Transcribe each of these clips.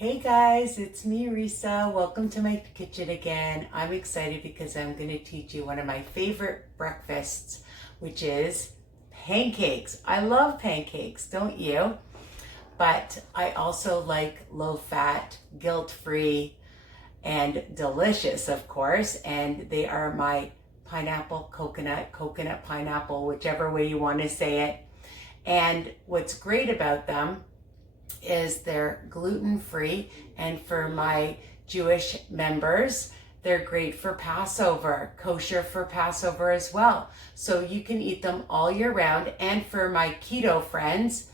Hey guys, it's me Risa. Welcome to my kitchen again. I'm excited because I'm going to teach you one of my favorite breakfasts, which is pancakes. I love pancakes, don't you? But I also like low fat, guilt-free, and delicious, of course. And they are my pineapple, coconut, pineapple, whichever way you want to say it. And what's great about them is they're gluten-free, and for my Jewish members, they're great for Passover, kosher for Passover as well. So you can eat them all year round. And for my keto friends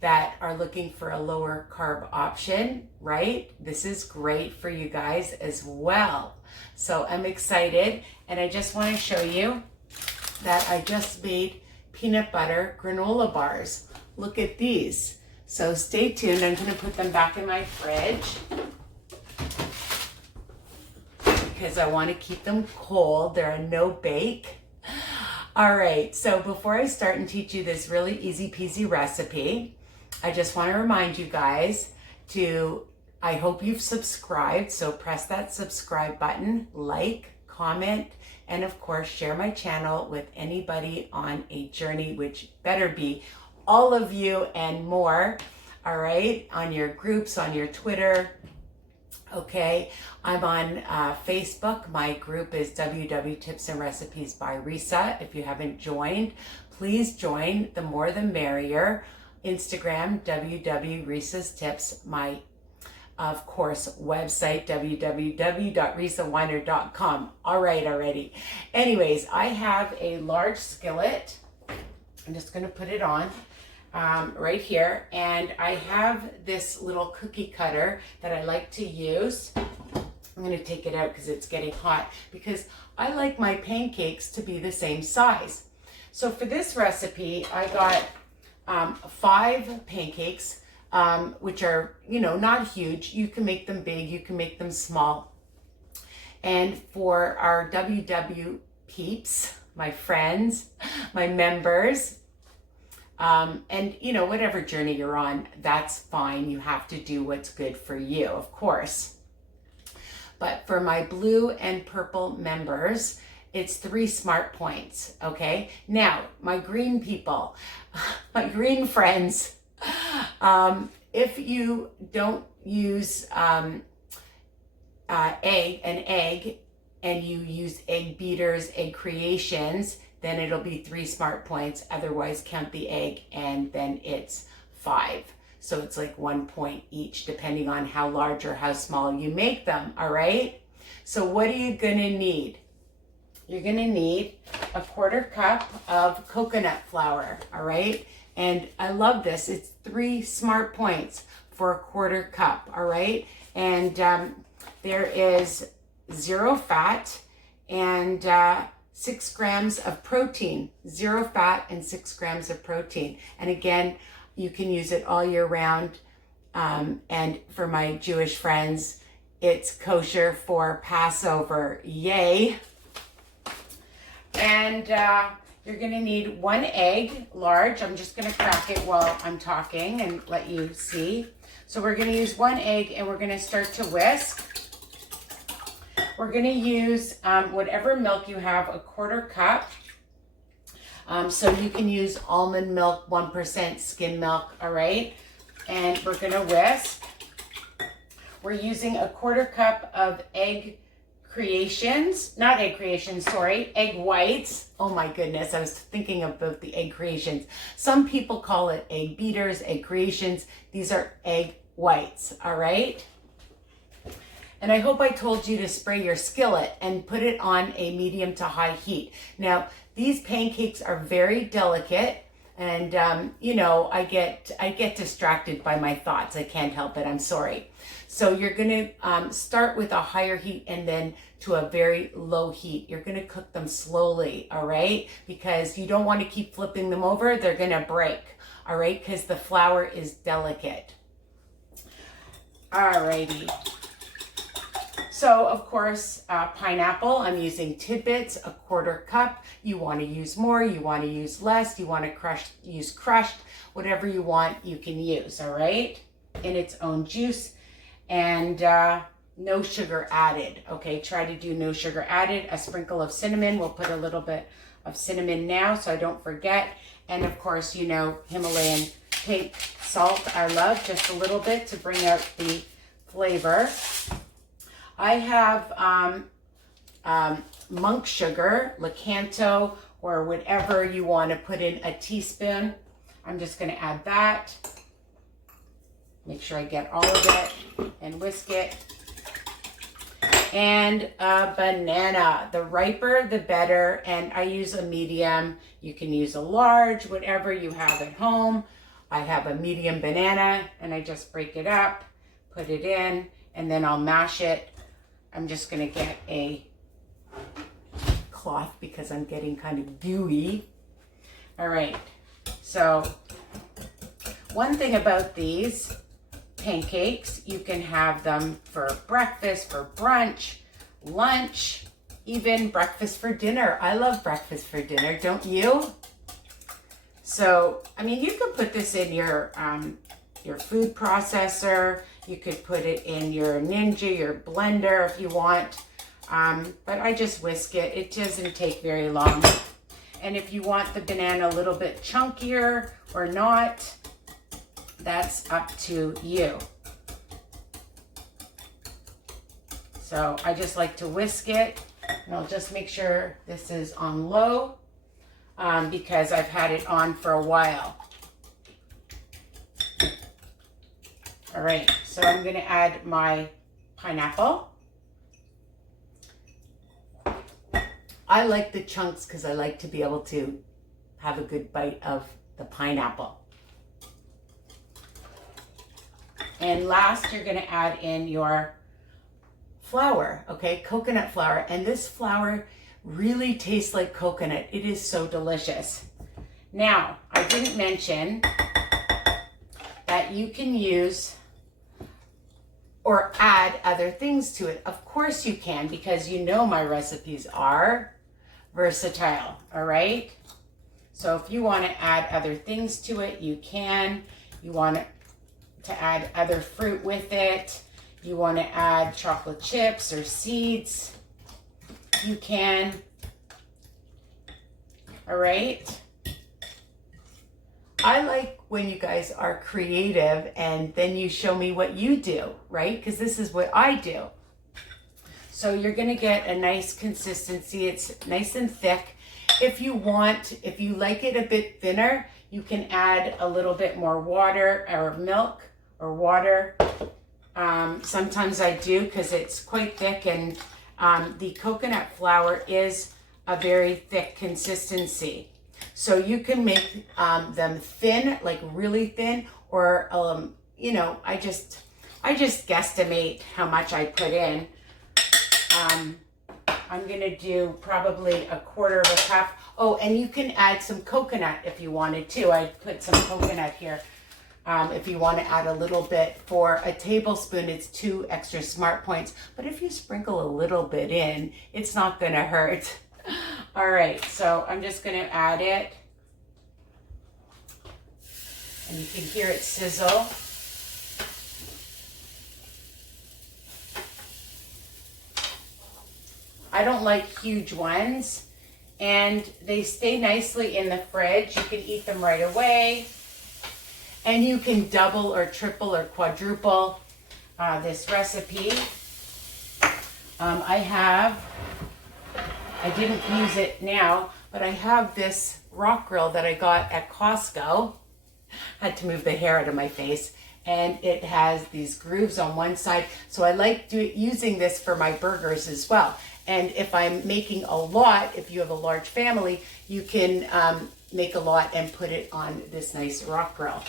that are looking for a lower carb option, right? This is great for you guys as well. So I'm excited, and I just want to show you that I just made peanut butter granola bars. Look at these. So stay tuned. I'm going to put them back in my fridge because I want to keep them cold. They're a no bake. All right, so before I start and teach you this really easy peasy recipe, I just want to remind you guys I hope you've subscribed. So press that subscribe button, like, comment, and of course share my channel with anybody on a journey, which better be all of you and more, all right, on your groups, on your Twitter, okay? I'm on Facebook. My group is WW Tips and Recipes by Risa. If you haven't joined, please join. The more the merrier. Instagram, WW Risa's Tips. My, of course, website, www.risawiner.com. All right, already. Anyways, I have a large skillet. I'm just going to put it on right here, and I have this little cookie cutter that I like to use. I'm going to take it out because it's getting hot, because I like my pancakes to be the same size. So for this recipe, I got 5 pancakes, which are, not huge. You can make them big, you can make them small. And for our WW peeps, my friends, my members, and whatever journey you're on, that's fine. You have to do what's good for you, of course. But for my blue and purple members, it's 3 smart points, okay? Now, my green people, my green friends, if you don't use an egg, and you use egg beaters, egg creations, then it'll be 3 smart points. Otherwise, count the egg, and then it's 5. So it's like 1 point each, depending on how large or how small you make them, all right? So what are you gonna need? You're gonna need a 1/4 cup of coconut flour, all right? And I love this. It's 3 smart points for a 1/4 cup, all right? And there is 0 fat and 6 grams of protein, 0 fat and 6 grams of protein. And again, you can use it all year round. And for my Jewish friends, it's kosher for Passover. Yay. And you're gonna need 1 egg, large. I'm just gonna crack it while I'm talking and let you see. So we're gonna use 1 egg, and we're gonna start to whisk. We're gonna use whatever milk you have, a 1/4 cup. So you can use almond milk, 1% skim milk, all right? And we're gonna whisk. We're using a 1/4 cup of egg whites. Oh my goodness, I was thinking about the egg creations. Some people call it egg beaters, egg creations. These are egg whites, all right? And I hope I told you to spray your skillet and put it on a medium to high heat. Now, these pancakes are very delicate, and I get distracted by my thoughts. I can't help it. I'm sorry. So you're gonna start with a higher heat and then to a very low heat. You're gonna cook them slowly, all right? Because you don't want to keep flipping them over. They're gonna break, all right? Because the flour is delicate. All righty. So, of course, pineapple, I'm using tidbits, a 1/4 cup. You want to use more, you want to use less, you want to use crushed, whatever you want, you can use, all right? In its own juice. and no sugar added. Okay, try to do no sugar added. A sprinkle of cinnamon. We'll put a little bit of cinnamon now so I don't forget. And of course, you know, Himalayan pink salt I love, just a little bit to bring out the flavor. I have monk sugar, Lakanto, or whatever you want to put in a teaspoon. I'm just going to add that. Make sure I get all of it and whisk it. And a banana. The riper, the better. And I use a medium. You can use a large, whatever you have at home. I have a medium banana and I just break it up, put it in, and then I'll mash it. I'm just going to get a cloth because I'm getting kind of gooey. All right. So one thing about these pancakes, you can have them for breakfast, for brunch, lunch, even breakfast for dinner. I love breakfast for dinner, don't you? So, I mean, you could put this in your food processor. You could put it in your Ninja, your blender if you want. But I just whisk it. It doesn't take very long. And if you want the banana a little bit chunkier or not, that's up to you. So I just like to whisk it, and I'll just make sure this is on low because I've had it on for a while. All right, so I'm going to add my pineapple. I like the chunks because I like to be able to have a good bite of the pineapple. And last, you're going to add in your flour, okay, coconut flour. And this flour really tastes like coconut. It is so delicious. Now, I didn't mention that you can use or add other things to it. Of course you can, because you know my recipes are versatile, all right? So if you want to add other things to it, you can. You want to add other fruit with it. You want to add chocolate chips or seeds, you can. All right. I like when you guys are creative and then you show me what you do, right? Because this is what I do. So you're going to get a nice consistency. It's nice and thick. If you want, if you like it a bit thinner, you can add a little bit more water or milk or water. Sometimes I do because it's quite thick, and the coconut flour is a very thick consistency. So you can make them thin, like really thin, or you know, I just guesstimate how much I put in. I'm gonna do probably a quarter of a cup. Oh, and you can add some coconut if you wanted to. I put some coconut here. If you want to add a little bit, for a tablespoon, it's 2 extra smart points. But if you sprinkle a little bit in, it's not going to hurt. All right, so I'm just going to add it. And you can hear it sizzle. I don't like huge ones, and they stay nicely in the fridge. You can eat them right away. And you can double or triple or quadruple this recipe. I didn't use it now, but I have this rock grill that I got at Costco. Had to move the hair out of my face. And it has these grooves on one side. So I like using this for my burgers as well. And if I'm making a lot, if you have a large family, you can make a lot and put it on this nice rock grill.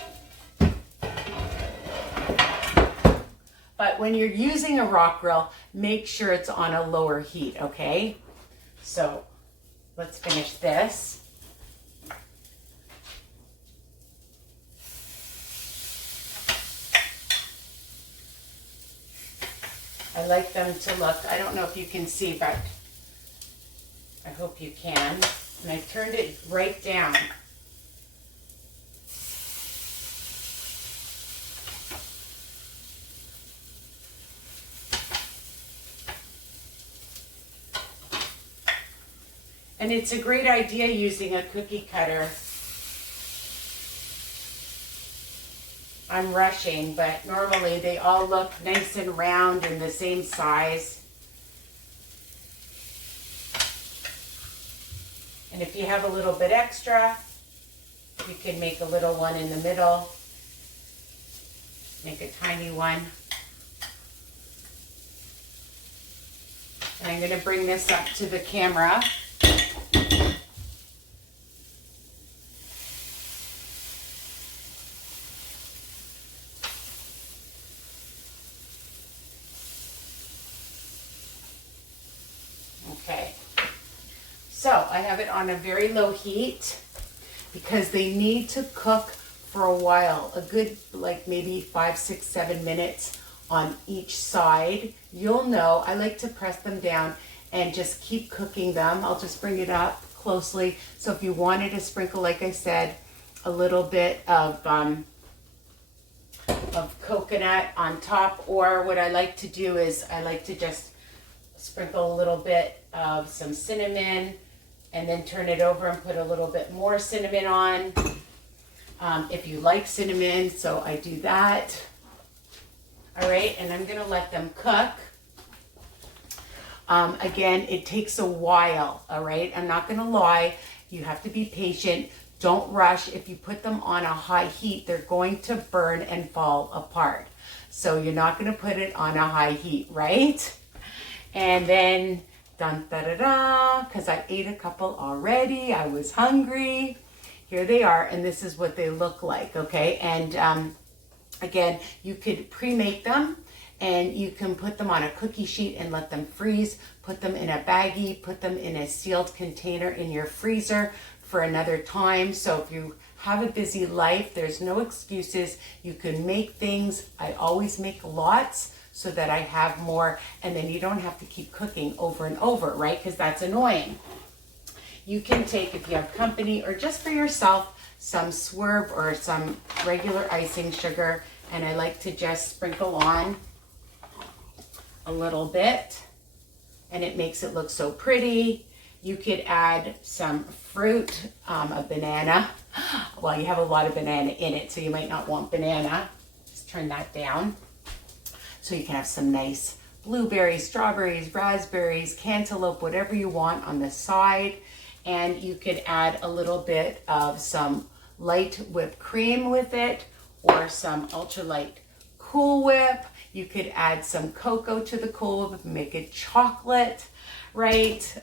But when you're using a rock grill, make sure it's on a lower heat, okay? So let's finish this. I like them to look, I don't know if you can see, but I hope you can. And I turned it right down. And it's a great idea using a cookie cutter. I'm rushing, but normally they all look nice and round and the same size. And if you have a little bit extra, you can make a little one in the middle. Make a tiny one. And I'm going to bring this up to the camera. Okay. So I have it on a very low heat because they need to cook for a while, a good like maybe 5, 6, 7 minutes on each side. You'll know I like to press them down and just keep cooking them. I'll just bring it up closely. So if you wanted to sprinkle, like I said, a little bit of coconut on top, or what I like to do is I like to just sprinkle a little bit of some cinnamon and then turn it over and put a little bit more cinnamon on. If you like cinnamon, so I do that. All right, and I'm gonna let them cook. Again, it takes a while, all right? I'm not gonna lie, you have to be patient. Don't rush. If you put them on a high heat, they're going to burn and fall apart. So you're not gonna put it on a high heat, right? And then, dun da da da, because I ate a couple already, I was hungry. Here they are, and this is what they look like, okay? And again, you could pre-make them, and you can put them on a cookie sheet and let them freeze, put them in a baggie, put them in a sealed container in your freezer for another time. So if you have a busy life, there's no excuses. You can make things. I always make lots so that I have more, and then you don't have to keep cooking over and over, right? Because that's annoying. You can take, if you have company or just for yourself, some swerve or some regular icing sugar, and I like to just sprinkle on a little bit, and it makes it look so pretty. You could add some fruit, a banana. Well, you have a lot of banana in it, so you might not want banana. Just turn that down. So you can have some nice blueberries, strawberries, raspberries, cantaloupe, whatever you want on the side. And you could add a little bit of some light whipped cream with it, or some ultralight Cool Whip. You could add some cocoa to the Cool Whip and make it chocolate, right?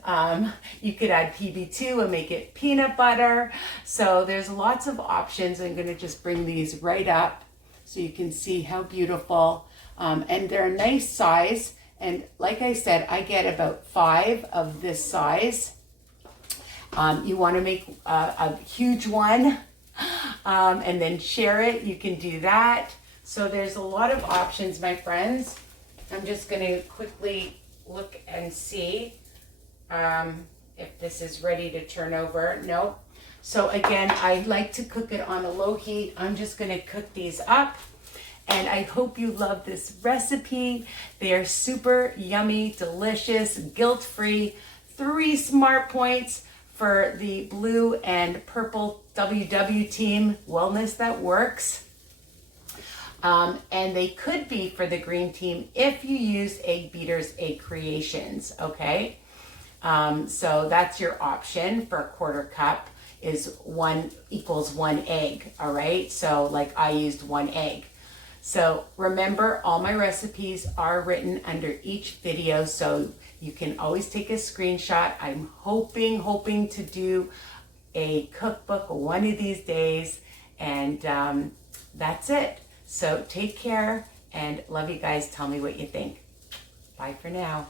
You could add PB2 and make it peanut butter. So there's lots of options. I'm going to just bring these right up so you can see how beautiful. And they're a nice size. And like I said, I get about 5 of this size. You want to make a huge one and then share it. You can do that. So there's a lot of options, my friends. I'm just going to quickly look and see if this is ready to turn over. Nope. So again, I like to cook it on a low heat. I'm just going to cook these up. And I hope you love this recipe. They are super yummy, delicious, guilt-free. 3 smart points for the blue and purple WW team, Wellness That Works. And they could be for the green team if you use Egg Beaters Egg Creations, okay? So that's your option for a 1/4 cup is 1 equals 1 egg, all right? So like I used 1 egg. So remember, all my recipes are written under each video, so you can always take a screenshot. I'm hoping to do a cookbook one of these days, and that's it. So take care, and love you guys. Tell me what you think. Bye for now.